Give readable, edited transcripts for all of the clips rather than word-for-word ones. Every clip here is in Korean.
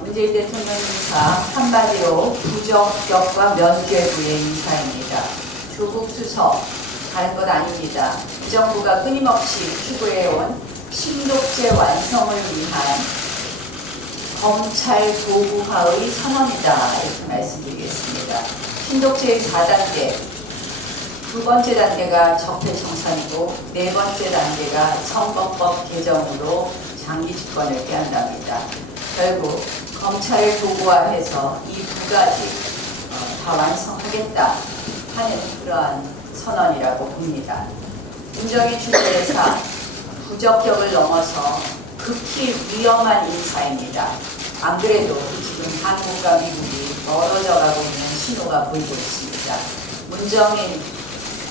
문재인 대통령 인사 한마디로 부적격과 면죄부의 인사입니다. 조국 수석 다른 것 아닙니다. 이 정부가 끊임없이 추구해온 신독제 완성을 위한 검찰 도구화의 선언이다 이렇게 말씀드리겠습니다. 신독제의 4단계, 두 번째 단계가 적폐청산이고 네 번째 단계가 선거법 개정으로 장기 집권을 꾀한답니다. 결국 검찰을 도구화해서 이 두 가지 다 완성하겠다 하는 그러한 선언이라고 봅니다. 문정인 주재사 부적격을 넘어서 극히 위험한 인사입니다. 안 그래도 지금 한국과 미국이 멀어져 가고 있는 신호가 보이고 있습니다. 문정인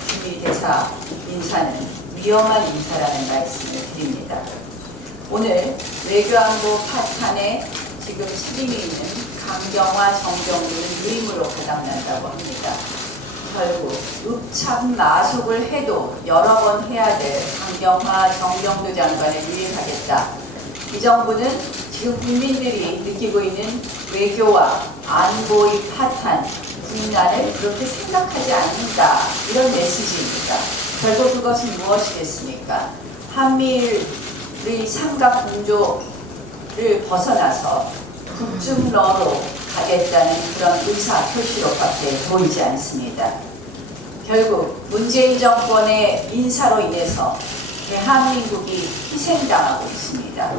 주재사 인사는 위험한 인사라는 말씀을 드립니다. 오늘 외교안보 파탄에 지금 책임이 있는 강경화, 정경유는 유임으로 가담난다고 합니다. 결국 읍참마속을 해도 여러 번 해야 될 강경화, 정경도 장관을 유임하겠다. 이 정부는 지금 국민들이 느끼고 있는 외교와 안보의 파탄, 분란을 그렇게 생각하지 않는다. 이런 메시지입니다. 결국 그것은 무엇이겠습니까? 한미일의 삼각 공조를 벗어나서 북중러로 가겠다는 그런 의사 표시로밖에 보이지 않습니다. 결국 문재인 정권의 인사로 인해서 대한민국이 희생당하고 있습니다.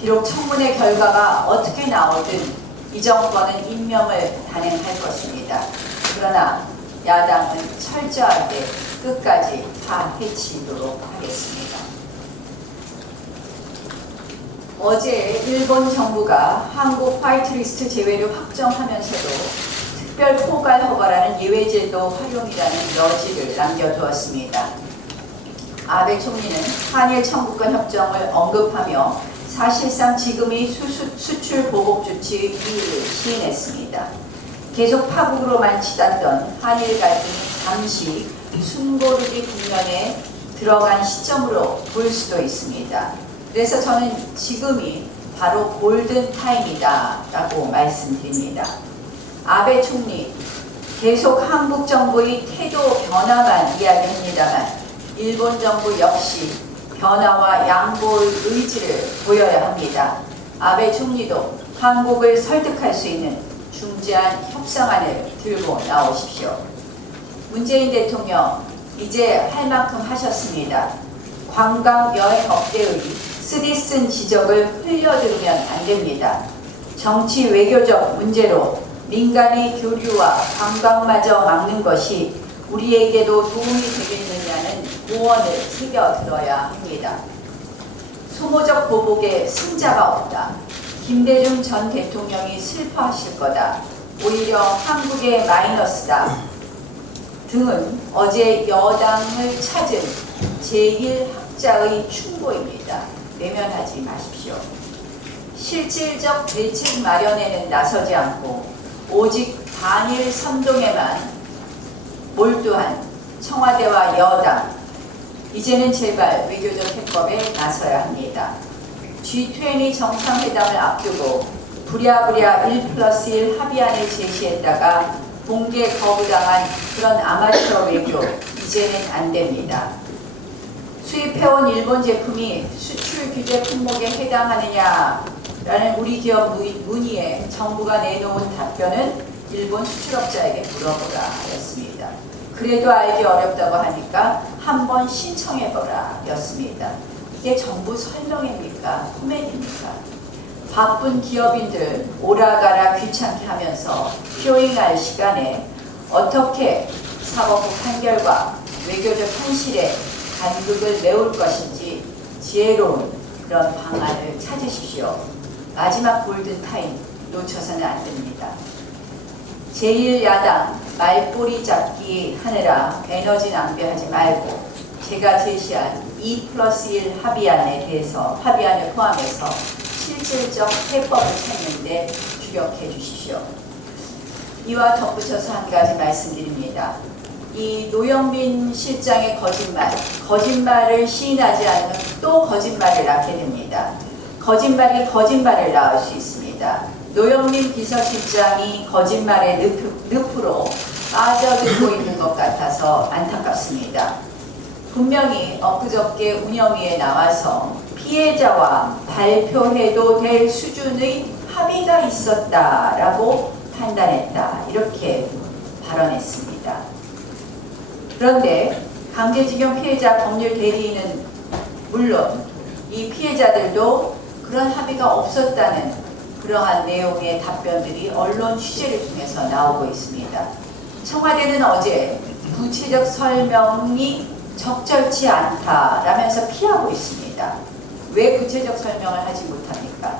비록 청문회 결과가 어떻게 나오든 이 정권은 임명을 단행할 것입니다. 그러나 야당은 철저하게 끝까지 파헤치도록 하겠습니다. 어제 일본 정부가 한국 화이트리스트 제외를 확정하면서도 특별 포괄 허가라는 예외제도 활용이라는 여지를 남겨두었습니다. 아베 총리는 한일 청구권 협정을 언급하며 사실상 지금이 수출 보복 조치의 이유를 시인했습니다. 계속 파국으로만 치닫던 한일 갈등이 잠시 숨고르기 국면에 들어간 시점으로 볼 수도 있습니다. 그래서 저는 지금이 바로 골든 타임이다 라고 말씀드립니다. 아베 총리 계속 한국 정부의 태도 변화만 이야기합니다만 일본 정부 역시 변화와 양보의 의지를 보여야 합니다. 아베 총리도 한국을 설득할 수 있는 중재안 협상안을 들고 나오십시오. 문재인 대통령 이제 할 만큼 하셨습니다. 관광 여행업계의 쓰디쓴 지적을 흘려들으면 안 됩니다. 정치 외교적 문제로 민간의 교류와 관광마저 막는 것이 우리에게도 도움이 되겠느냐는 고언을 새겨들어야 합니다. 소모적 보복에 승자가 없다. 김대중 전 대통령이 슬퍼하실 거다. 오히려 한국의 마이너스다. 등은 어제 여당을 찾은 제1학자의 충고입니다. 외면하지 마십시오. 실질적 대책 마련에는 나서지 않고 오직 반일 선동에만 몰두한 청와대와 여당, 이제는 제발 외교적 해법에 나서야 합니다. G20 정상회담을 앞두고 부랴부랴 1+1 합의안을 제시했다가 공개 거부당한 그런 아마추어 외교, 이제는 안 됩니다. 수입해온 일본 제품이 수출 규제 품목에 해당하느냐라는 우리 기업 문의에 정부가 내놓은 답변은 일본 수출업자에게 물어보라 였습니다. 그래도 알기 어렵다고 하니까 한번 신청해보라 였습니다. 이게 정부 설명입니까? 코미디입니까? 바쁜 기업인들 오라가라 귀찮게 하면서 휴잉할 시간에 어떻게 사법부 판결과 외교적 현실에 간극을 메울 것인지 지혜로운 그런 방안을 찾으십시오. 마지막 골든타임 놓쳐서는 안 됩니다. 제1야당 말꼬리 잡기 하느라 에너지 낭비하지 말고 제가 제시한 2+1 합의안을 포함해서 실질적 해법을 찾는 데 주력해 주십시오. 이와 덧붙여서 한 가지 말씀드립니다. 이 노영민 실장의 거짓말을 시인하지 않으면 또 거짓말을 낳게 됩니다. 거짓말이 거짓말을 낳을 수 있습니다. 노영민 비서실장이 거짓말의 늪으로 빠져들고 있는 것 같아서 안타깝습니다. 분명히 엊그저께 운영위에 나와서 피해자와 발표해도 될 수준의 합의가 있었다라고 판단했다, 이렇게 발언했습니다. 그런데 강제징용 피해자 법률 대리인은 물론 이 피해자들도 그런 합의가 없었다는 그러한 내용의 답변들이 언론 취재를 통해서 나오고 있습니다. 청와대는 어제 구체적 설명이 적절치 않다라면서 피하고 있습니다. 왜 구체적 설명을 하지 못합니까?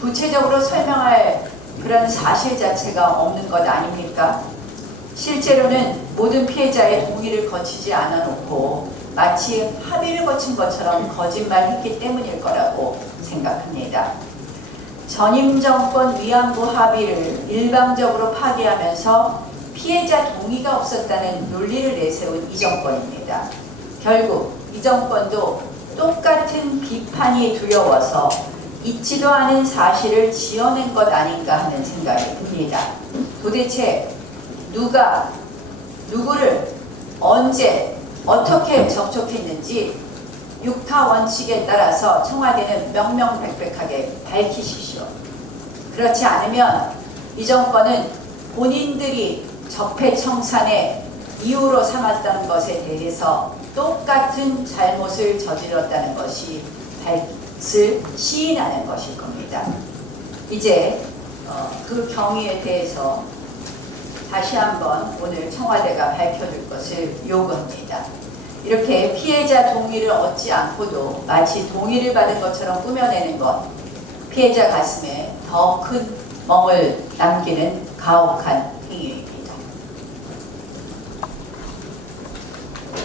구체적으로 설명할 그런 사실 자체가 없는 것 아닙니까? 실제로는 모든 피해자의 동의를 거치지 않아 놓고 마치 합의를 거친 것처럼 거짓말했기 때문일 거라고 생각합니다. 전임 정권 위안부 합의를 일방적으로 파기하면서 피해자 동의가 없었다는 논리를 내세운 이 정권입니다. 결국 이 정권도 똑같은 비판이 두려워서 있지도 않은 사실을 지어낸 것 아닌가 하는 생각이 듭니다. 도대체 누가 누구를 언제 어떻게 접촉했는지 육타 원칙에 따라서 청와대는 명명백백하게 밝히십시오. 그렇지 않으면 이 정권은 본인들이 적폐청산의 이유로 삼았던 것에 대해서 똑같은 잘못을 저질렀다는 것을 시인하는 것일 겁니다. 이제 그 경위에 대해서 다시 한번 오늘 청와대가 밝혀줄 것을 요구합니다. 이렇게 피해자 동의를 얻지 않고도 마치 동의를 받은 것처럼 꾸며내는 것, 피해자 가슴에 더 큰 멍을 남기는 가혹한 행위입니다.